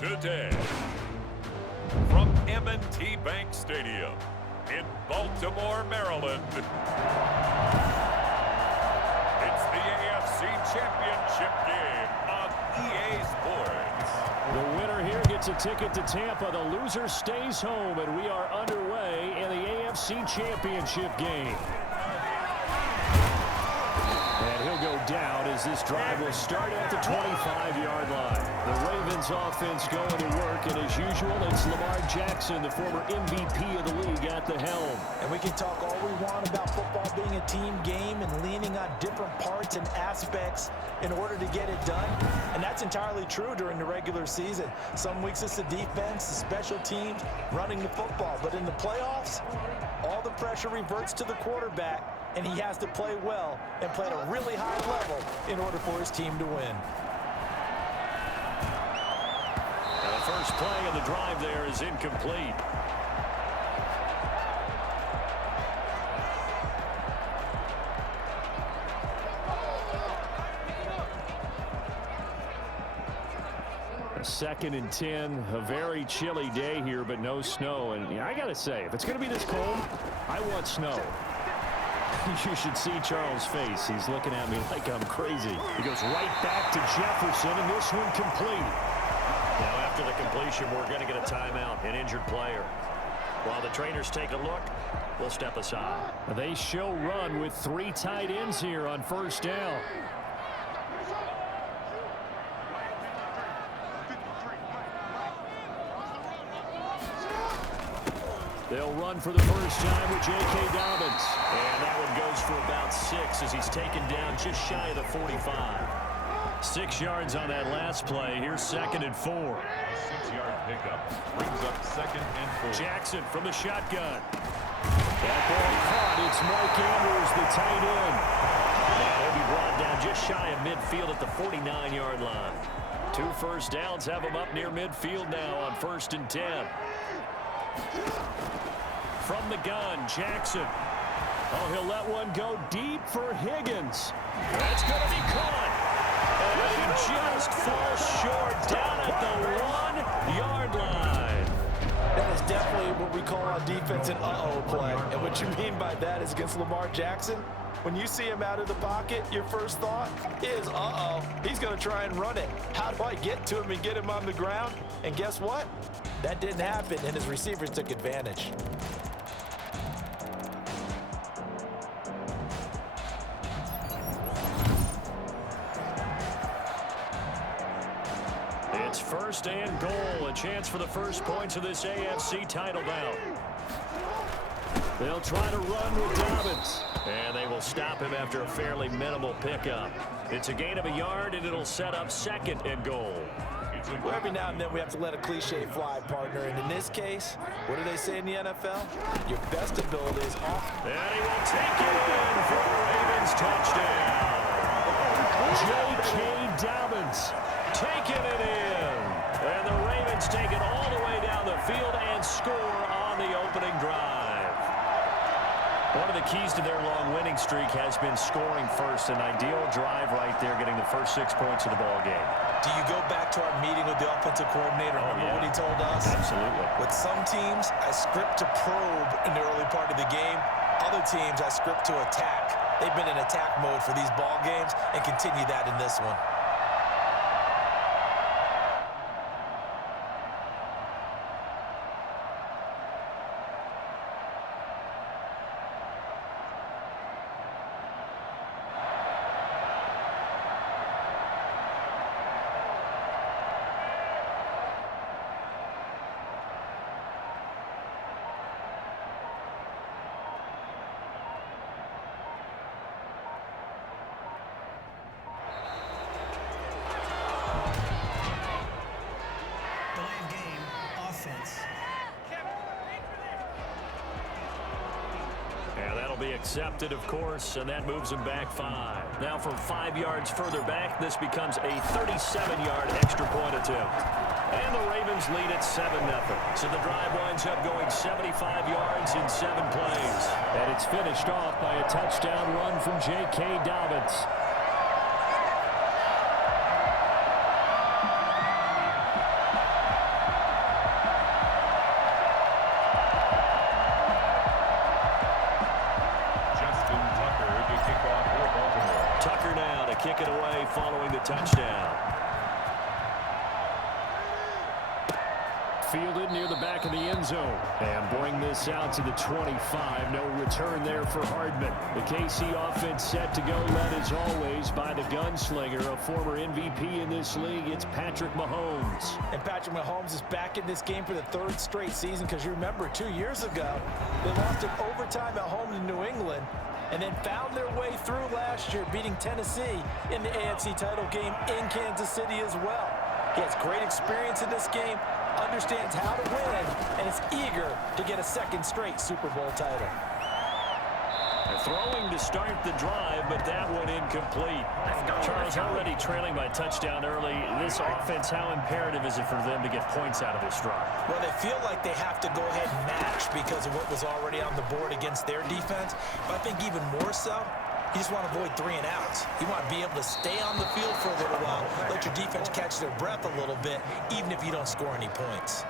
Today, from M&T Bank Stadium in Baltimore, Maryland, it's the AFC Championship game on EA Sports. The winner here gets a ticket to Tampa. The loser stays home, and we are underway in the AFC Championship game. And he'll go down as this drive will start at the 25-yard line. The Ravens offense going to work, and as usual, it's Lamar Jackson, the former MVP of the league, at the helm. And we can talk all we want about football being a team game and leaning on different parts and aspects in order to get it done. And that's entirely true during the regular season. Some weeks it's the defense, the special teams, running the football. But in the playoffs, all the pressure reverts to the quarterback, and he has to play well and play at a really high level in order for his team to win. And the first play of the drive there is incomplete. A 2nd and 10, a very chilly day here, but no snow. And yeah, I got to say, if it's going to be this cold, I want snow. You should see Charles' face. He's looking at me like I'm crazy. He goes right back to Jefferson, and this one complete. Now, after the completion, we're going to get a timeout, an injured player. While the trainers take a look, we'll step aside. They show run with 3 tight ends here on first down. They'll run for the first time with J.K. Dobbins. And that one goes for about 6 as he's taken down just shy of the 45. 6 yards on that last play. Here's 2nd and 4. 6-yard pickup brings up 2nd and 4. Jackson from the shotgun. That ball caught. It's Mike Andrews, the tight end. And he'll be brought down just shy of midfield at the 49-yard line. 2 first downs have him up near midfield now on 1st and 10. From the gun, Jackson. Oh, he'll let one go deep for Higgins. That's going to be caught. And he just falls short down at the 1-yard line. That is definitely what we call on defense an uh-oh play. And what you mean by that is against Lamar Jackson, when you see him out of the pocket, your first thought is, uh-oh, he's going to try and run it. How do I get to him and get him on the ground? And guess what? That didn't happen, and his receivers took advantage. It's 1st and goal, a chance for the first points of this AFC title bout. They'll try to run with Dobbins. And they will stop him after a fairly minimal pickup. It's a gain of a yard, and it'll set up 2nd and goal. Well, every now and then we have to let a cliche fly, partner. And in this case, what do they say in the NFL? Your best ability is off. And he will take it in for the Ravens touchdown. J.K. Dobbins taking it in. And the Ravens take it all the way down the field and score on the opening drive. One of the keys to their long winning streak has been scoring first. An ideal drive right there, getting the first 6 points of the ball game. Do you go back to our meeting with the offensive coordinator? Remember what he told us? Absolutely. With some teams, I script to probe in the early part of the game. Other teams, I script to attack. They've been in attack mode for these ball games and continue that in this one. Be accepted, of course, and that moves him back 5. Now from 5 yards further back, this becomes a 37-yard extra point attempt. And the Ravens lead at 7-0. So the drive winds up going 75 yards in 7 plays. And it's finished off by a touchdown run from J.K. Dobbins. touchdown. Fielded near the back of the end zone. And bring this out to the 25. No return there for Hardman. The KC offense set to go, led as always by the gunslinger, a former MVP in this league. It's Patrick Mahomes. And Patrick Mahomes is back in this game for the third straight season, because you remember 2 years ago, they lost in overtime at home to New England and then found their way through last year, beating Tennessee in the AFC title game in Kansas City as well. He has great experience in this game, understands how to win, and is eager to get a second straight Super Bowl title. Throwing to start the drive, but that one incomplete. Charles, already trailing by touchdown early. This offense, how imperative is it for them to get points out of this drive? Well, they feel like they have to go ahead and match because of what was already on the board against their defense. But I think even more so, you just want to avoid 3 and outs. You want to be able to stay on the field for a little while, let your defense catch their breath a little bit, even if you don't score any points.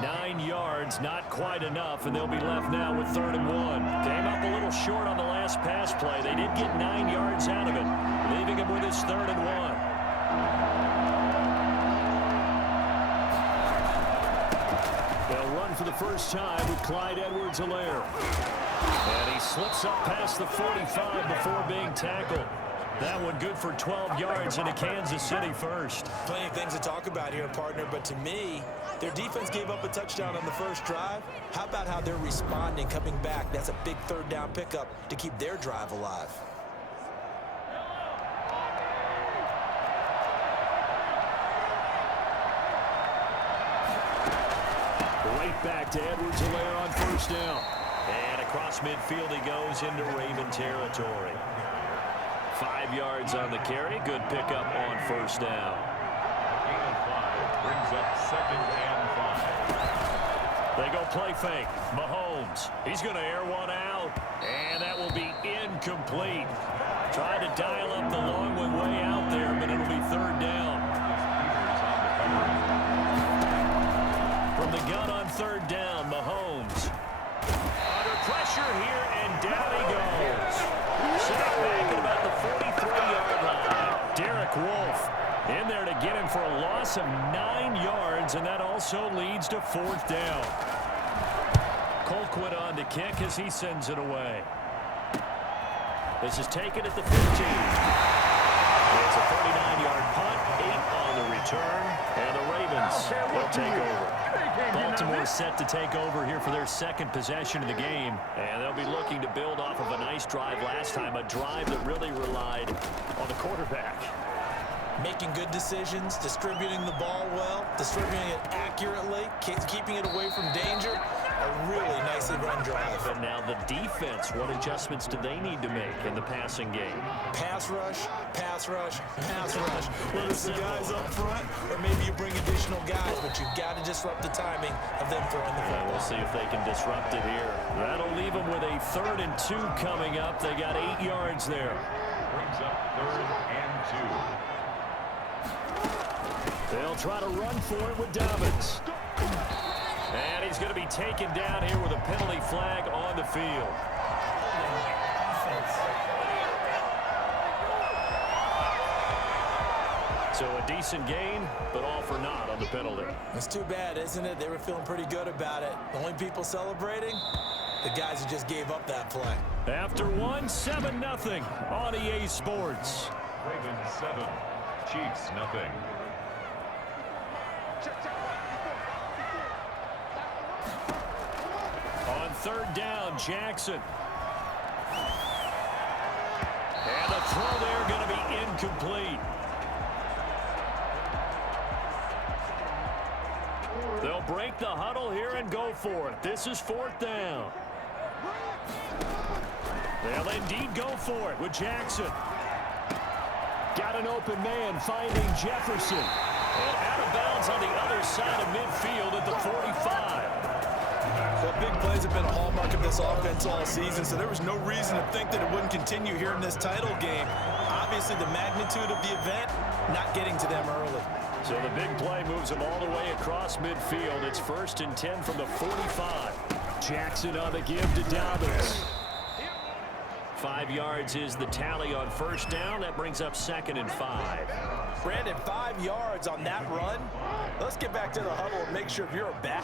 9 yards, not quite enough, and they'll be left now with 3rd and 1. Came up a little short on the last pass play. They did get 9 yards out of it, leaving him with his 3rd and 1. They'll run for the first time with Clyde Edwards-Helaire. And he slips up past the 45 before being tackled. That one good for 12 yards into Kansas City first. Plenty of things to talk about here, partner, but to me, their defense gave up a touchdown on the first drive. How about how they're responding, coming back? That's a big 3rd down pickup to keep their drive alive. Right back to Edwards-Helaire on 1st down. And across midfield he goes into Raven territory. 5 yards on the carry. Good pickup on 1st down. Gain of 5 brings up 2nd and 5. They go play fake. Mahomes. He's going to air one out. And that will be incomplete. Tried to dial up the long one way out there, but it'll be 3rd down. From the gun on 3rd down, Mahomes. Under pressure here, and down he goes. Set back at about the 43-yard line. Derek Wolfe in there to get him for a loss of 9 yards, and that also leads to 4th down. Colquitt on to kick as he sends it away. This is taken at the 15. It's a 39-yard punt, 8 on the return, and the Ravens will take over. Baltimore set to take over here for their 2nd possession of the game, and they'll be looking to build off of a nice drive last time, a drive that really relied on the quarterback. Making good decisions, distributing the ball well, distributing it accurately, keeping it away from danger. A really nicely run drive. And now the defense, what adjustments do they need to make in the passing game? Pass rush, pass rush, pass rush. Whether it's the guys up front or maybe you bring additional guys, but you've got to disrupt the timing of them throwing the football. We'll see if they can disrupt it here. That'll leave them with a 3rd and 2 coming up. They got 8 yards there. Brings up 3rd and 2. They'll try to run for it with Dobbins. And he's going to be taken down here with a penalty flag on the field. So a decent gain, but all for naught on the penalty. It's too bad, isn't it? They were feeling pretty good about it. The only people celebrating, the guys who just gave up that play. After one, 7-0 on EA Sports. Ravens 7, Chiefs nothing. On 3rd down, Jackson. And the throw there going to be incomplete. They'll break the huddle here and go for it. This is 4th down. They'll indeed go for it with Jackson. Got an open man finding Jefferson. And out of bounds on the other side of midfield at the 45. Well, big plays have been a hallmark of this offense all season, so there was no reason to think that it wouldn't continue here in this title game. Obviously, the magnitude of the event not getting to them early. So the big play moves them all the way across midfield. It's 1st and 10 from the 45. Jackson on the give to Dobbins. 5 yards is the tally on first down. That brings up 2nd and 5. Brandon, 5 yards on that run. Let's get back to the huddle and make sure if you're a back,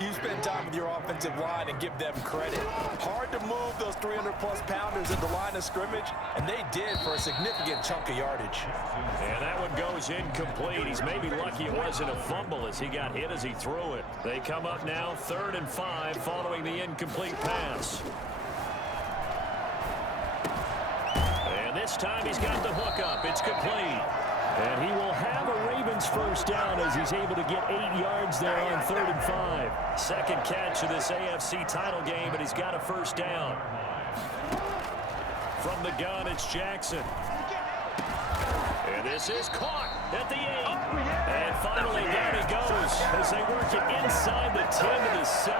you spend time with your offensive line and give them credit. Hard to move those 300-plus pounders at the line of scrimmage, and they did for a significant chunk of yardage. And that one goes incomplete. He's maybe lucky it wasn't a fumble as he got hit as he threw it. They come up now 3rd and 5 following the incomplete pass. And this time he's got the hook up. It's complete. And he will have a Ravens first down as he's able to get 8 yards there on 3rd and 5. Second catch of this AFC title game, and he's got a first down. From the gun, it's Jackson. And this is caught at the 8. And finally down he goes as they work it inside the 10 to the 7.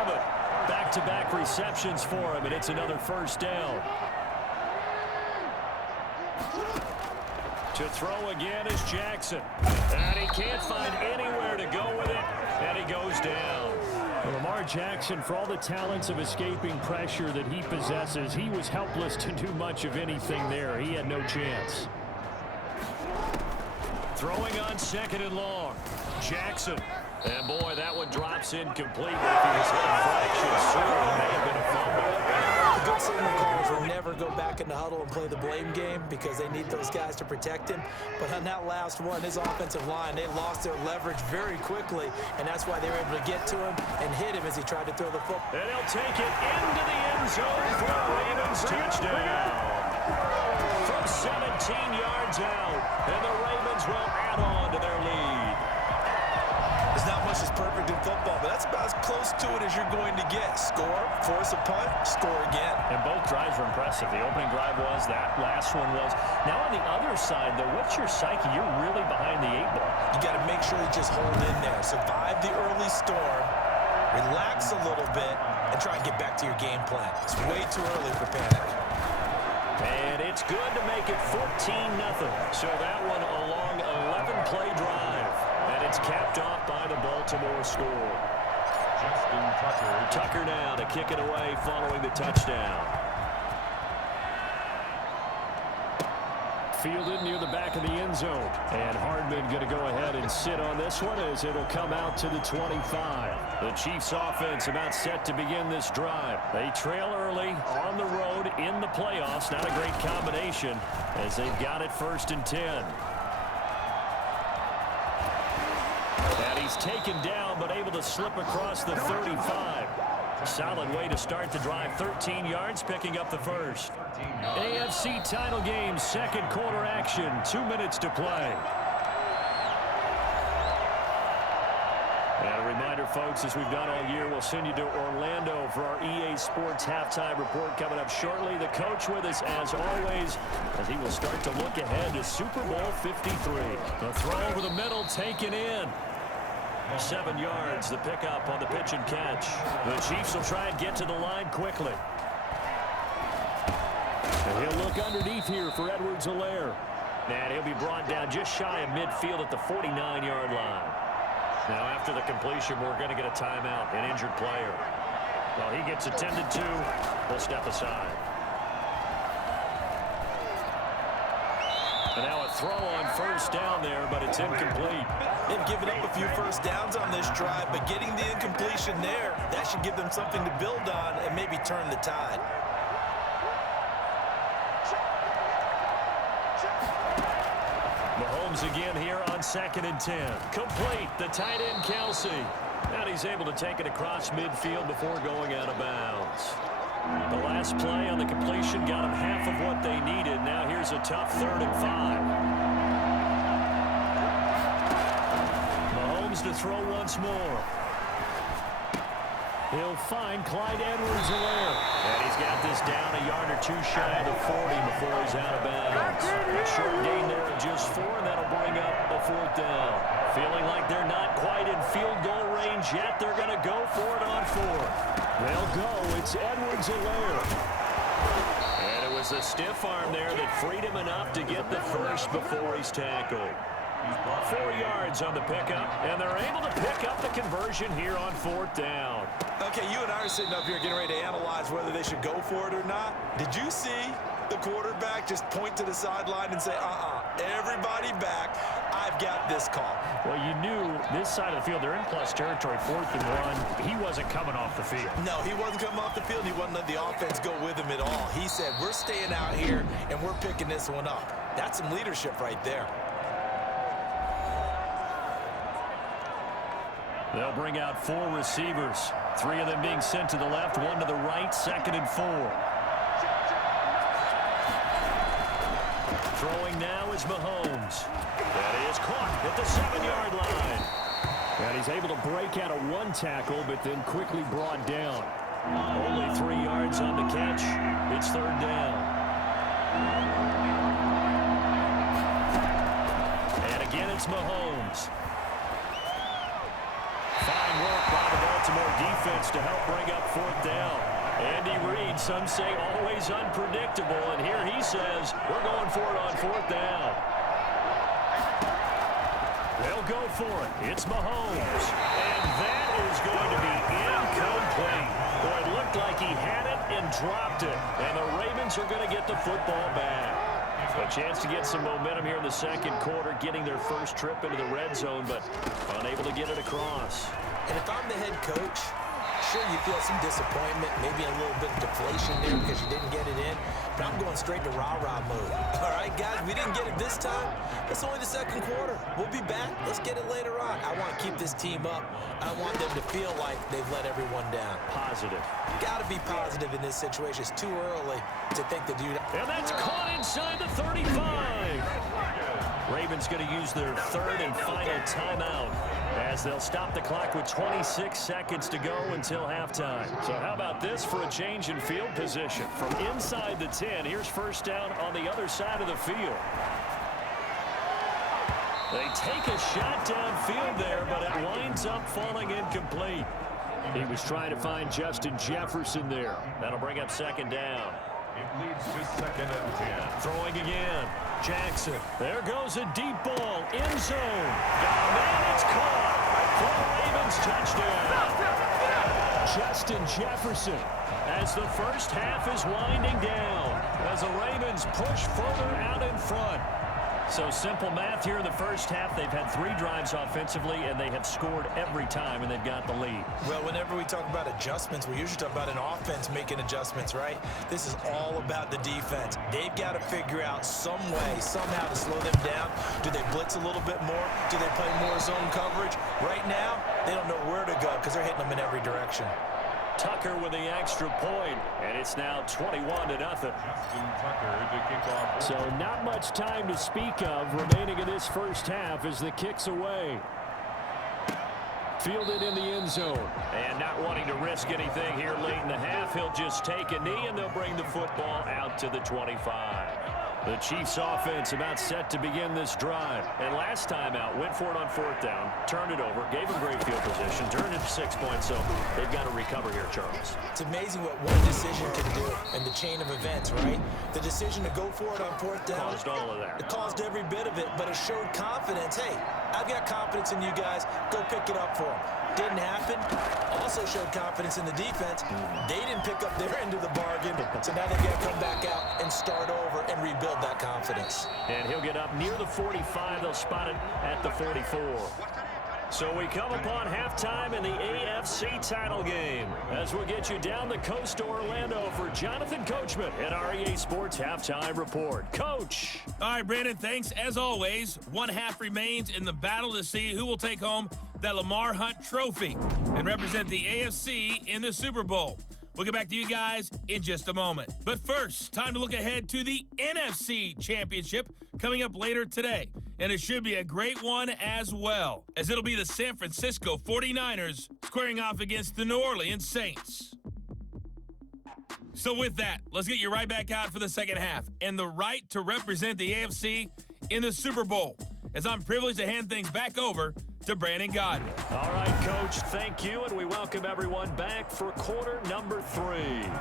Back-to-back receptions for him, and it's another first down. To throw again is Jackson. And he can't find anywhere to go with it. And he goes down. Well, Lamar Jackson, for all the talents of escaping pressure that he possesses, he was helpless to do much of anything there. He had no chance. Throwing on 2nd and long. Jackson. And boy, that one drops incomplete. But if he was a fraction sooner, it may have been a fumble. Good signal calls will never go back in the huddle and play the blame game because they need those guys to protect him. But on that last one, his offensive line, they lost their leverage very quickly, and that's why they were able to get to him and hit him as he tried to throw the football. And he'll take it into the end zone for a Ravens touchdown. From 17 yards out, and the Ravens will add on to their lead. There's not much that's perfect in football, but that's about as close to it as you're going to get. Score, force a punt, score again. And both drives were impressive. The opening drive was, that last one was. Now on the other side, though, what's your psyche? You're really behind the 8 ball. You got to make sure you just hold in there. Survive the early storm, relax a little bit, and try and get back to your game plan. It's way too early for panic. And it's good to make it 14-0. So that one a long 11-play drive. And it's capped off by the Baltimore score. Tucker now to kick it away following the touchdown. Fielded near the back of the end zone. And Hardman going to go ahead and sit on this one as it'll come out to the 25. The Chiefs offense about set to begin this drive. They trail early on the road in the playoffs. Not a great combination as they've got it 1st and 10. And he's taken down but able to slip across the 35. Solid way to start the drive. 13 yards, picking up the first. AFC title game, 2nd quarter action. 2 minutes to play. And a reminder, folks, as we've done all year, we'll send you to Orlando for our EA Sports halftime report coming up shortly. The coach with us, as always, as he will start to look ahead to Super Bowl 53. The throw over the middle, taken in. 7 yards, the pickup on the pitch and catch. The Chiefs will try and get to the line quickly. And he'll look underneath here for Edwards-Helaire. And he'll be brought down just shy of midfield at the 49-yard line. Now, after the completion, we're going to get a timeout, an injured player. Well, he gets attended to. We'll step aside. And now a throw on first down there, but it's incomplete. They've given up a few first downs on this drive, but getting the incompletion there, that should give them something to build on and maybe turn the tide. Mahomes again here on 2nd and 10. Complete, the tight end Kelsey. And he's able to take it across midfield before going out of bounds. The last play on the completion got them half of what they needed. Now here's a tough 3rd and 5. Mahomes to throw once more. He'll find Clyde Edwards-Helaire. And he's got this down a yard or 2 shy of the 40 before he's out of bounds. A short gain there of just 4, and that'll bring up a 4th down. Feeling like they're not quite in field goal range yet. They're going to go for it on 4th. They'll go. It's Edwards-Helaire. And it was a stiff arm there that freed him enough to get the first before he's tackled. 4 yards on the pickup, and they're able to pick up the conversion here on 4th down. Okay, you and I are sitting up here getting ready to analyze whether they should go for it or not. Did you see the quarterback just point to the sideline and say, everybody back, I've got this call? Well, you knew this side of the field, they're in plus territory, 4th and 1. He wasn't coming off the field. No, he wasn't coming off the field. He wasn't letting the offense go with him at all. He said, we're staying out here, and we're picking this one up. That's some leadership right there. They'll bring out 4 receivers. 3 of them being sent to the left, 1 to the right, 2nd and 4. Throwing now is Mahomes. That is caught at the 7-yard line. And he's able to break out of 1 tackle, but then quickly brought down. Only 3 yards on the catch. It's 3rd down. And again, it's Mahomes. Fine work by the Baltimore defense to help bring up 4th down. Andy Reid, some say always unpredictable, and here he says we're going for it on 4th down. They'll go for it. It's Mahomes. And that is going to be incomplete. Boy, it looked like he had it and dropped it. And the Ravens are going to get the football back. A chance to get some momentum here in the 2nd quarter, getting their first trip into the red zone, but unable to get it across. And if I'm the head coach, sure, you feel some disappointment, maybe a little bit of deflation there because you didn't get it in, but I'm going straight to rah-rah mode. All right, guys, we didn't get it this time. It's only the 2nd quarter. We'll be back. Let's get it later on. I want to keep this team up. I want them to feel like they've let everyone down. Positive. Got to be positive in this situation. It's too early to think the dude. And that's caught inside the 35. Ravens going to use their 3rd and final timeout as they'll stop the clock with 26 seconds to go until halftime. So how about this for a change in field position? From inside the 10, here's 1st down on the other side of the field. They take a shot downfield there, but it winds up falling incomplete. He was trying to find Justin Jefferson there. That'll bring up 2nd down. It leads to 2nd and 10. Throwing again. Jackson. There goes a deep ball. End zone. Got a man. It's caught. For the Ravens touchdown. Justin Jefferson. As the first half is winding down. As the Ravens push further out in front. So simple math here in the first half. They've had 3 drives offensively, and they have scored every time, and they've got the lead. Well, whenever we talk about adjustments, we usually talk about an offense making adjustments, right? This is all about the defense. They've got to figure out some way, somehow to slow them down. Do they blitz a little bit more? Do they play more zone coverage? Right now, they don't know where to go because they're hitting them in every direction. Tucker with the extra point, and it's now 21-0. Justin Tucker to kick off. So not much time to speak of remaining in this first half as the kick's away. Fielded in the end zone. And not wanting to risk anything here late in the half, he'll just take a knee, and they'll bring the football out to the 25. The Chiefs offense about set to begin this drive. And last time out, went for it on 4th down, turned it over, gave them great field position, turned it to 6 points, so they've got to recover here, Charles. It's amazing what one decision can do in the chain of events, right? The decision to go for it on 4th down. Caused all of that. It caused every bit of it, but it showed confidence. Hey, I've got confidence in you guys. Go pick it up for them. Didn't happen. Also showed confidence in the defense. They didn't pick up their end of the bargain, so now they've got to come back out and start over and rebuild that confidence. And he'll get up near the 45. They'll spot it at the 44. So we come upon halftime in the AFC title game as we'll get you down the coast to Orlando for Jonathan Coachman at our EA Sports Halftime Report. Coach. All right, Brandon, thanks. As always, 1 half remains in the battle to see who will take home that Lamar Hunt trophy and represent the AFC in the Super Bowl. We'll get back to you guys in just a moment. But first, time to look ahead to the NFC Championship coming up later today. And it should be a great one as well, as it'll be the San Francisco 49ers squaring off against the New Orleans Saints. So with that, let's get you right back out for the second half and the right to represent the AFC in the Super Bowl, as I'm privileged to hand things back over to Brandon Godwin. All right, Coach, thank you, and we welcome everyone back for quarter number 3. To kick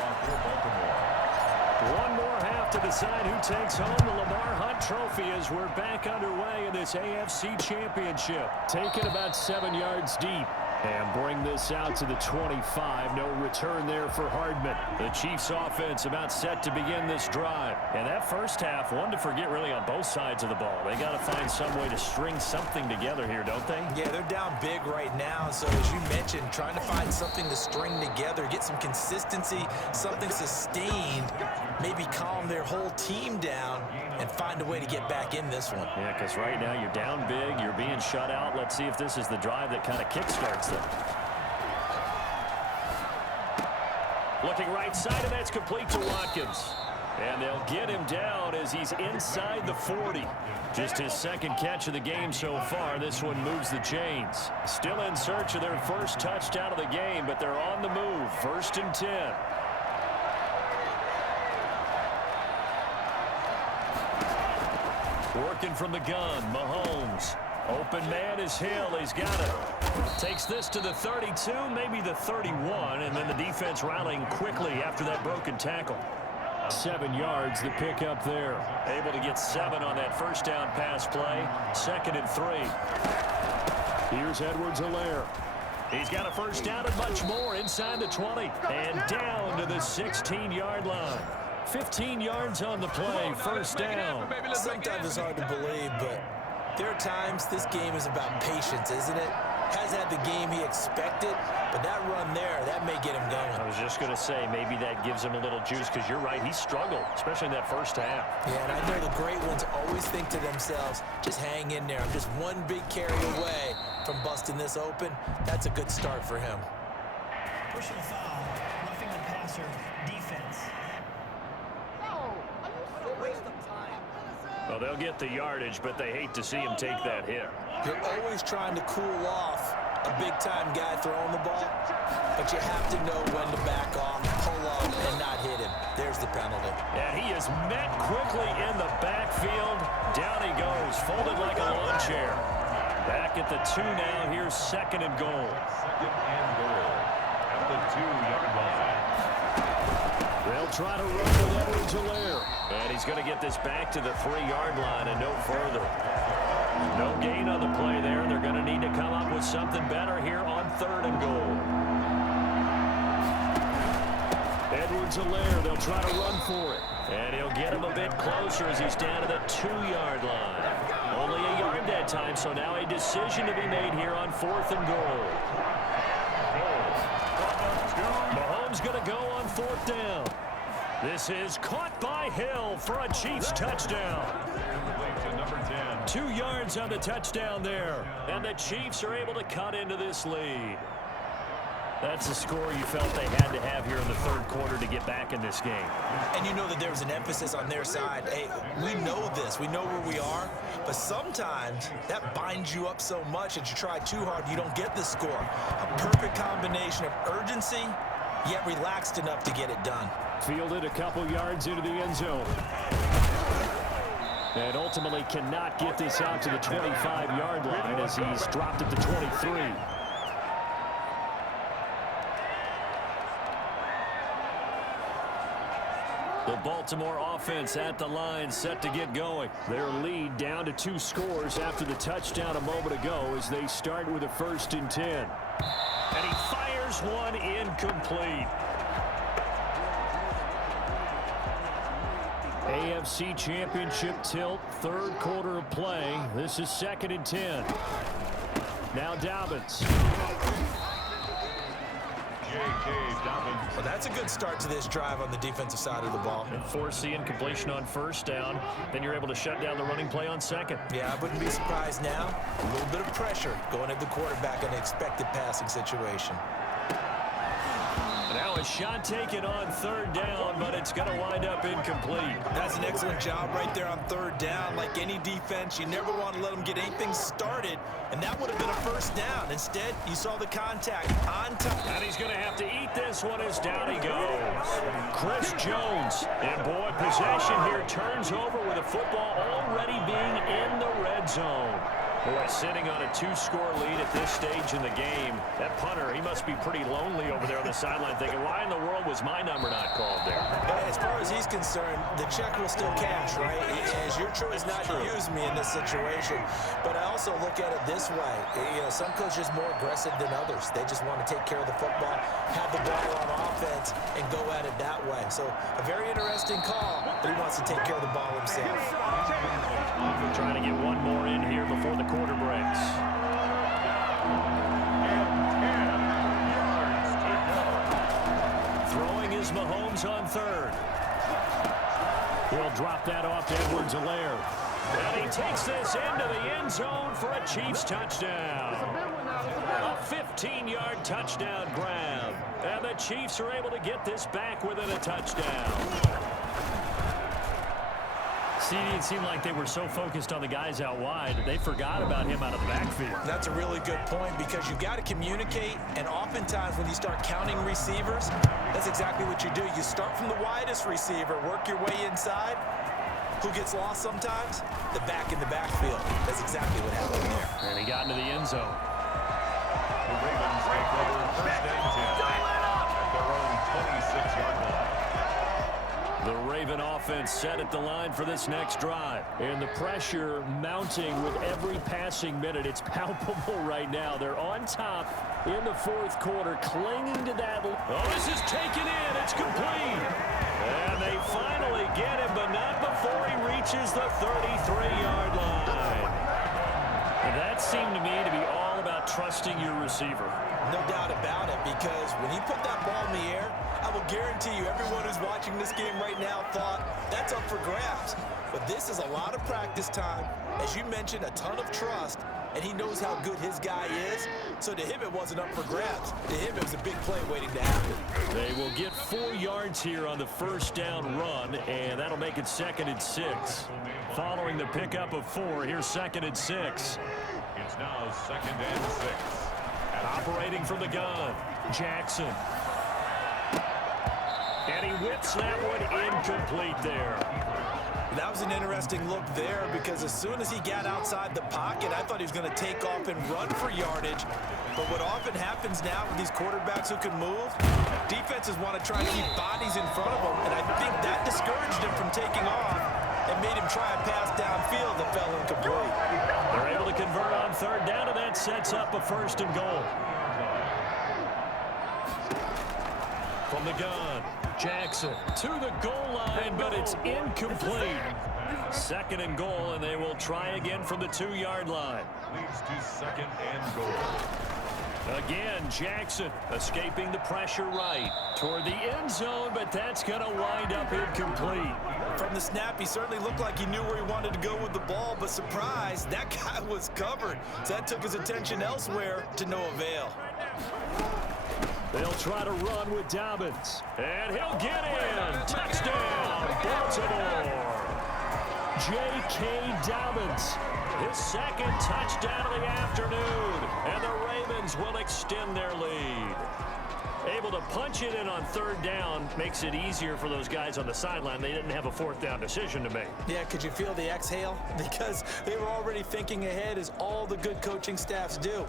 off for Baltimore. One more half off to the side. Who takes home the Lamar Hunt Trophy as we're back underway in this AFC Championship. Taken about 7 yards deep. And bring this out to the 25. No return there for Hardman. The Chiefs offense about set to begin this drive. And that first half, one to forget really on both sides of the ball. They got to find some way to string something together here, don't they? Yeah, they're down big right now. So as you mentioned, trying to find something to string together, get some consistency, something sustained, maybe calm their whole team down and find a way to get back in this one. Yeah, because right now you're down big, you're being shut out. Let's see if this is the drive that kind of kickstarts them. Looking right side, and that's complete to Watkins. And they'll get him down as he's inside the 40. Just his second catch of the game so far. This one moves the chains. Still in search of their first touchdown of the game, but they're on the move. 1st and 10. Working from the gun, Mahomes. Open man is Hill. He's got it. Takes this to the 32, maybe the 31, and then the defense rallying quickly after that broken tackle. 7 yards, the pickup there. Able to get 7 on that first down pass play. 2nd and 3. Here's Edwards-Helaire. He's got a first down and much more inside the 20. And down to the 16-yard line. 15 yards on the play, first down. Sometimes it's hard to believe, but there are times this game is about patience, isn't it? Has had the game he expected, but that run there, that may get him going. I was just going to say, maybe that gives him a little juice, because you're right, he struggled, especially in that first half. Yeah, and I know the great ones always think to themselves, just hang in there. I'm just one big carry away from busting this open. That's a good start for him. Personal foul, roughing the passer, defense. Well, they'll get the yardage, but they hate to see him take that hit. You're always trying to cool off a big-time guy throwing the ball, but you have to know when to back off, pull up, and not hit him. There's the penalty. And he is met quickly in the backfield. Down he goes, folded like a lawn chair. Back at the 2 now. Here's 2nd and goal. 2nd and goal at the 2-yard line. They'll try to run with Edwards-Helaire. And he's going to get this back to the 3-yard line and no further. No gain on the play there. They're going to need to come up with something better here on 3rd and goal. Edwards-Helaire, they'll try to run for it. And he'll get him a bit closer as he's down to the 2-yard line. Only a yard that time, so now a decision to be made here on 4th and goal. Mahomes going to go on 4th down. This is caught by Hill for a Chiefs touchdown. 2 yards on the touchdown there. And the Chiefs are able to cut into this lead. That's a score you felt they had to have here in the 3rd quarter to get back in this game. And you know that there was an emphasis on their side. Hey, we know this. We know where we are. But sometimes that binds you up so much that you try too hard, you don't get the score. A perfect combination of urgency, yet relaxed enough to get it done. Fielded a couple yards into the end zone. And ultimately cannot get this out to the 25-yard line as he's dropped at the 23. The Baltimore offense at the line, set to get going. Their lead down to 2 scores after the touchdown a moment ago as they start with a 1st and 10. And he fires one incomplete. AFC Championship tilt, 3rd quarter of play. This is 2nd and 10. Now Dobbins. Well, that's a good start to this drive on the defensive side of the ball. And force the incompletion on 1st down. Then you're able to shut down the running play on 2nd. Yeah, I wouldn't be surprised now. A little bit of pressure going at the quarterback in an expected passing situation. Now a shot taken on 3rd down, but it's going to wind up incomplete. That's an excellent job right there on 3rd down. Like any defense, you never want to let them get anything started, and that would have been a 1st down. Instead, you saw the contact on top. And he's going to have to eat this one as down he goes. Chris Jones, and boy, possession here turns over with a football already being in the red zone. Boy, sitting on a 2-score lead at this stage in the game. That punter, he must be pretty lonely over there on the sideline thinking, why in the world was my number not called there? As far as he's concerned, the check will still cash, right? It's your choice not to use me in this situation. But I also look at it this way. You know, some coaches are more aggressive than others. They just want to take care of the football, have the ball on offense, and go at it that way. So a very interesting call, but he wants to take care of the ball himself. Trying to get one more in here before the quarter breaks. Throwing is Mahomes on third. He'll drop that off to Edwards-Helaire. And he takes this into the end zone for a Chiefs touchdown. A 15-yard touchdown grab. And the Chiefs are able to get this back within a touchdown. It seemed like they were so focused on the guys out wide that they forgot about him out of the backfield. That's a really good point because you've got to communicate, and oftentimes when you start counting receivers, that's exactly what you do. You start from the widest receiver, work your way inside. Who gets lost sometimes? The back in the backfield. That's exactly what happened there. And he got into the end zone. The Ravens take over first and 10 at their own 26-yard line. The Raven offense set at the line for this next drive. And the pressure mounting with every passing minute. It's palpable right now. They're on top in the fourth quarter, clinging to that. Oh, this is taken in. It's complete. And they finally get him, but not before he reaches the 33-yard line. And that seemed to me to be all about trusting your receiver. No doubt about it, because when he put that ball in the air, I will guarantee you everyone who's watching this game right now thought that's up for grabs. But this is a lot of practice time. As you mentioned, a ton of trust, and he knows how good his guy is. So to him, it wasn't up for grabs. To him, it was a big play waiting to happen. They will get 4 yards here on the first down run, and that'll make it 2nd and 6. Following the pickup of 4, here's 2nd and 6. It's now 2nd and 6. Operating from the gun, Jackson. And he whips that one incomplete there. That was an interesting look there because as soon as he got outside the pocket, I thought he was going to take off and run for yardage. But what often happens now with these quarterbacks who can move, defenses want to try and keep bodies in front of them, and I think that discouraged him from taking off and made him try a pass downfield that fell incomplete. They're able to convert on third down, and that sets up a 1st and goal. From the gun, Jackson to the goal line, but it's incomplete. 2nd and goal, and they will try again from the 2-yard line. Leads to 2nd and goal. Again, Jackson escaping the pressure right toward the end zone, but that's going to wind up incomplete. From the snap, he certainly looked like he knew where he wanted to go with the ball, but surprise, that guy was covered. So that took his attention elsewhere to no avail. They'll try to run with Dobbins. And he'll get in. Touchdown, Baltimore. J.K. Dobbins. His 2nd touchdown of the afternoon. And the Ravens will extend their lead. Able to punch it in on 3rd down makes it easier for those guys on the sideline. They didn't have a 4th down decision to make. Yeah, could you feel the exhale? Because they were already thinking ahead, as all the good coaching staffs do.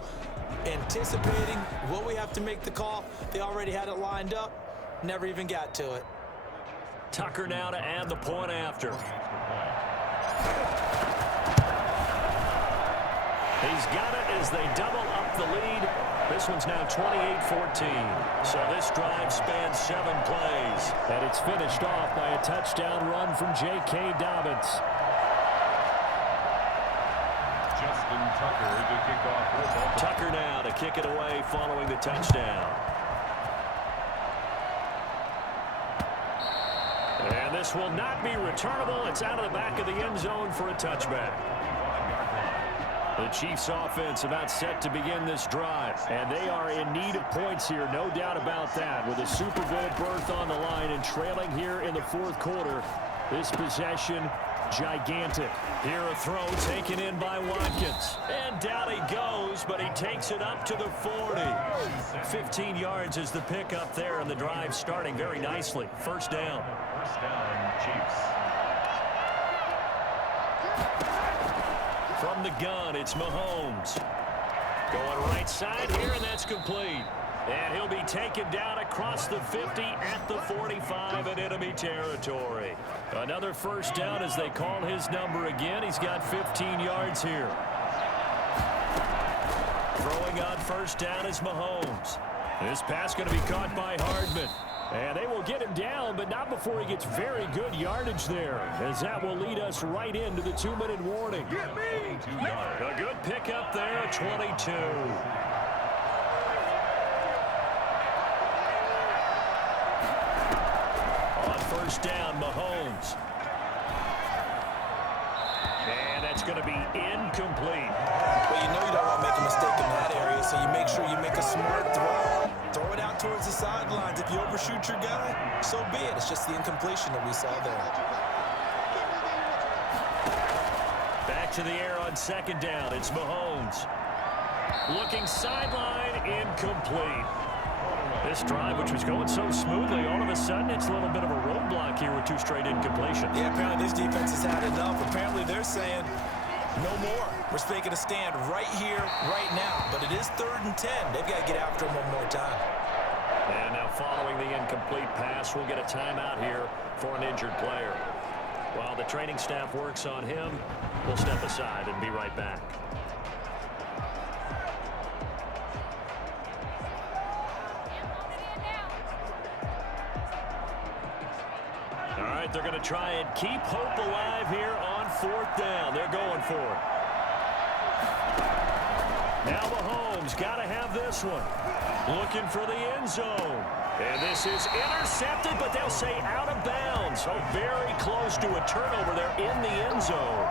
Anticipating what we have to make the call. They already had it lined up. Never even got to it. Tucker now to add the point after. He's got it as they double up the lead. This one's now 28-14. So this drive spans 7 plays. And it's finished off by a touchdown run from J.K. Dobbins. Justin Tucker to kick off for Baltimore. Tucker now to kick it away following the touchdown. And this will not be returnable. It's out of the back of the end zone for a touchback. The Chiefs offense about set to begin this drive, and they are in need of points here, no doubt about that. With a Super Bowl berth on the line and trailing here in the 4th quarter, this possession gigantic. Here a throw taken in by Watkins, and down he goes, but he takes it up to the 40. 15 yards is the pickup there, and the drive starting very nicely. 1st down. 1st down, Chiefs. From the gun, it's Mahomes. Going right side here, and that's complete. And he'll be taken down across the 50 at the 45 in enemy territory. Another first down as they call his number again. He's got 15 yards here. Throwing on first down is Mahomes. This pass going to be caught by Hardman. And they will get him down, but not before he gets very good yardage there, as that will lead us right into the 2-minute warning. A good pickup there, 22. On first down, Mahomes. And that's going to be incomplete. Well, you know you don't want to make a mistake in that area, so you make sure you make a smart throw. Throw it out towards the sidelines. If you overshoot your guy, so be it. It's just the incompletion that we saw there. Back to the air on second down. It's Mahomes. Looking sideline, incomplete. This drive, which was going so smoothly, all of a sudden it's a little bit of a roadblock here with 2 straight incompletions. Yeah, apparently this defense has had enough. Apparently they're saying no more. We're making a stand right here, right now. But it is 3rd and 10. They've got to get after him one more time. And now following the incomplete pass, we'll get a timeout here for an injured player. While the training staff works on him, we'll step aside and be right back. All right, they're going to try and keep hope alive here on 4th down. They're going for it. Now Mahomes got to have this one. Looking for the end zone. And this is intercepted, but they'll say out of bounds. So very close to a turnover there in the end zone.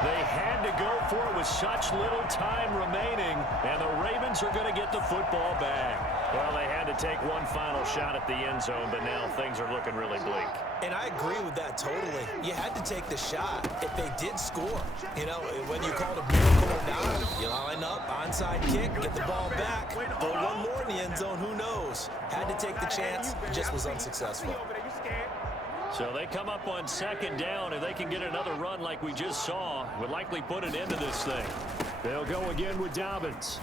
They had to go for it with such little time remaining, and the Ravens are going to get the football back. Well, they had to take one final shot at the end zone, but now things are looking really bleak. And I agree with that totally. You had to take the shot if they did score. You know, whether you call it a miracle or not, you line up, onside kick, get the ball back. Throw one more in the end zone, who knows? Had to take the chance, just was unsuccessful. So they come up on second down, and they can get another run like we just saw. Would likely put an end to this thing. They'll go again with Dobbins.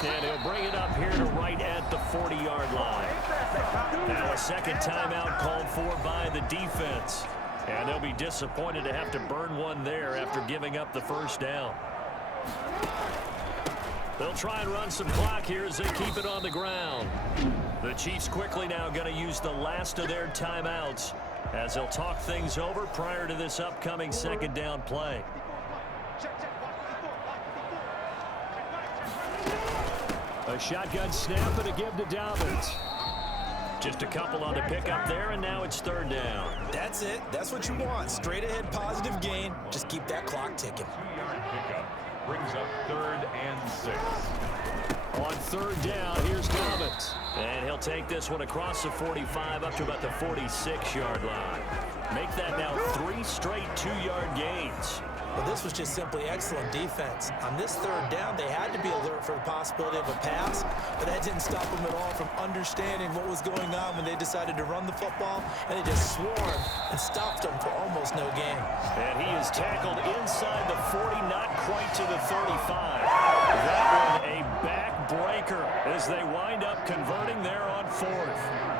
And he'll bring it up here to right at the 40-yard line. Now a second timeout called for by the defense. And they'll be disappointed to have to burn one there after giving up the first down. They'll try and run some clock here as they keep it on the ground. The Chiefs quickly now going to use the last of their timeouts as they'll talk things over prior to this upcoming second down play. A shotgun snap and a give to Dobbins. Just a couple on the pickup there, and now it's 3rd down. That's it. That's what you want. Straight ahead, positive gain. Just keep that clock ticking. 2-yard pickup brings up 3rd and 6. On 3rd down, here's Dobbins. And he'll take this one across the 45 up to about the 46-yard line. Make that now 3 straight 2-yard gains. Well, this was just simply excellent defense. On this 3rd down, they had to be alert for the possibility of a pass, but that didn't stop them at all from understanding what was going on when they decided to run the football, and they just swarmed and stopped them for almost no gain. And he is tackled inside the 40, not quite to the 35. That one a backbreaker as they wind up converting there on 4th.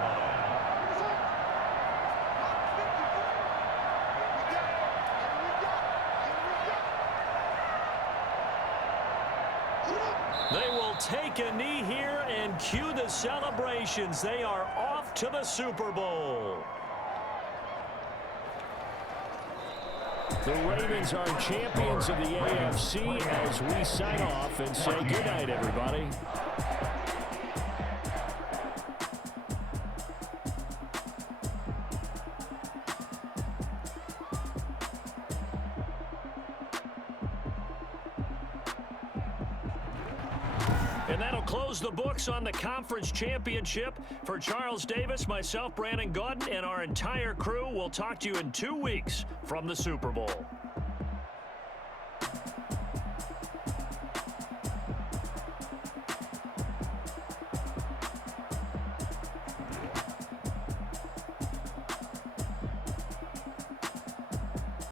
They will take a knee here and cue the celebrations. They are off to the Super Bowl. The Ravens are champions of the AFC as we sign off and say goodnight, everybody. And that'll close the books on the conference championship. For Charles Davis, myself, Brandon Gaudin, and our entire crew, we'll talk to you in 2 weeks from the Super Bowl.